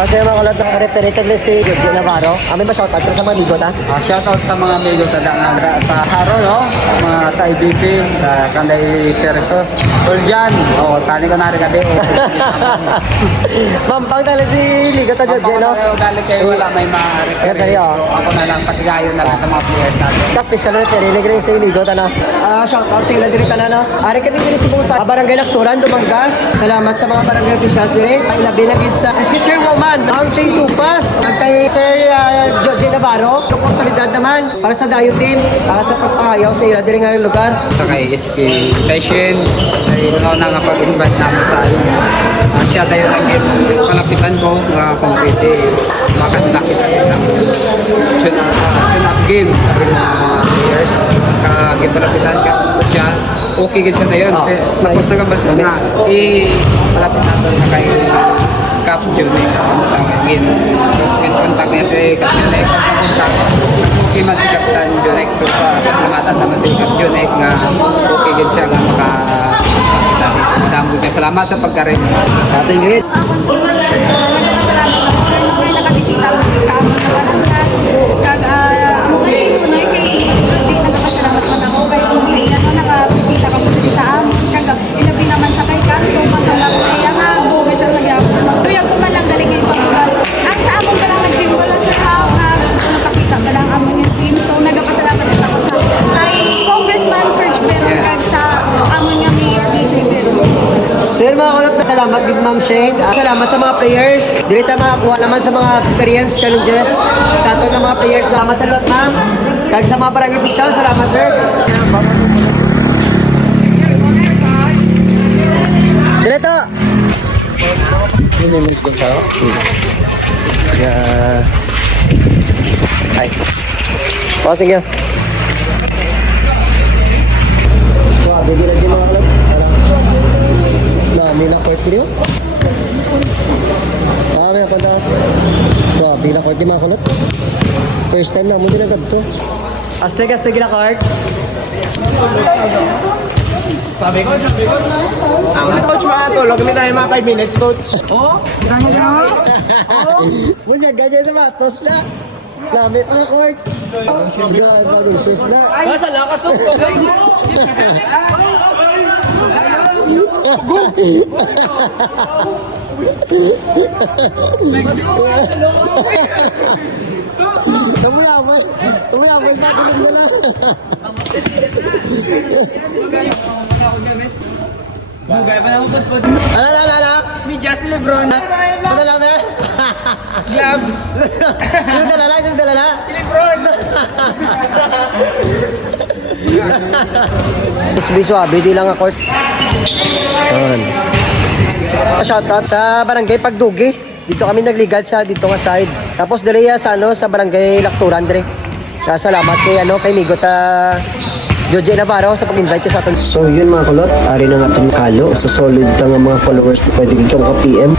Kasi mga kulot na referente si Jojo Navarro. Amin ba shoutout sa mga amigo ta? Shoutout sa mga amigo tada nga sa Haro, no? Mga sa IBC, kanday Sersos. Uljan, tani ko na rin kadi. Mampang tala si Ligo ta Jojo, no? Dali kayo wala may ma-referee. So ako na lang, patigayon na lang sa mga players natin. Official na referente rin sa Ligo ta, no? Shoutout sa ilan diri ta na, no? Ari kami diri si Busa. Barangay Lakturan, Dumangas. Salamat sa mga barangay officials diri. Ilabi na gid sa Chairwoman, ang Chain Tupas. At kay Sir Jojo Navarro. Oportunidad naman para sa dayo team. Sa pagpangayaw sa ilan diri nga lugar. Sa kay SK Fashion, ay na nga pag-invite namin sa siya tayo lang yung kalapitan ko nga kung pwede makakita kita ng tune-up game sa mga players. Kagipalapitan ka siya, okay kasi na yun. Tapos nagabas na malapit natin sa kay Cap Junek again. Contact niya si Cap Junek. Okay man si Kapitan Junek. So pasalamatan naman si Cap Junek nga okay din siya nga makakita. Salamat sa pagkarin. Ating great. Salamat ako sa mga nakabisita sa aming barangay. Nagpasalamat man ako kayo kung sa iya no, nakabisita ka po sa amin. Ilabi naman sa kay Cam, so masalamat sa iya nga. Bugay siya nagyapon. Kaya ko man lang galing yung pagkulat. Ang sa amon ka lang nag-team wala sa tao nga. Gusto ko nakakita ka lang amon yung team. So nagpasalamat din ako sa kay Congressman Ferch Pero sa amon niya Mayor DJ Pero. Sir, mga kulot na salamat din Ma'am Shane. Salamat sa mga players. Dirita makakuha naman sa mga experience, challenges sa ato ng mga players. Salamat sa lahat, ma'am. Kag sa mga barangay official, salamat sir. Direto! Minimit ko sa ay. O, sige. So, abigin na dyan mga kulot. May na-court niyo? May napunta. So, bigla court yung mga kulot. First time na, mo din agad to. Astig gina-court. Sabi ko. Coach, makatulog kami tayo mga 5 minutes, coach. Ganyan na. Bunyag, ganyan sa mga pros na. Lamit mga court. Sis na. Basta lakas o. Tumuyaman natin yung gala. Bugay pa na mapudpud. Ala. Ni Just Lebron. Ito lang na. Gloves. Yung dala na. Lebron. Biswabi, di lang court. Shoutout sa barangay Pagdugi. Dito kami nagligal sa dito nga side. Tapos dire sa sa barangay Lakturan dire. Salamat kay Migo ta Jojo Navarro sa pag-invite sa aton. So yun mga kulot, ari na nga itong kalo. So solid ta nga mga followers pwede dito ka PM.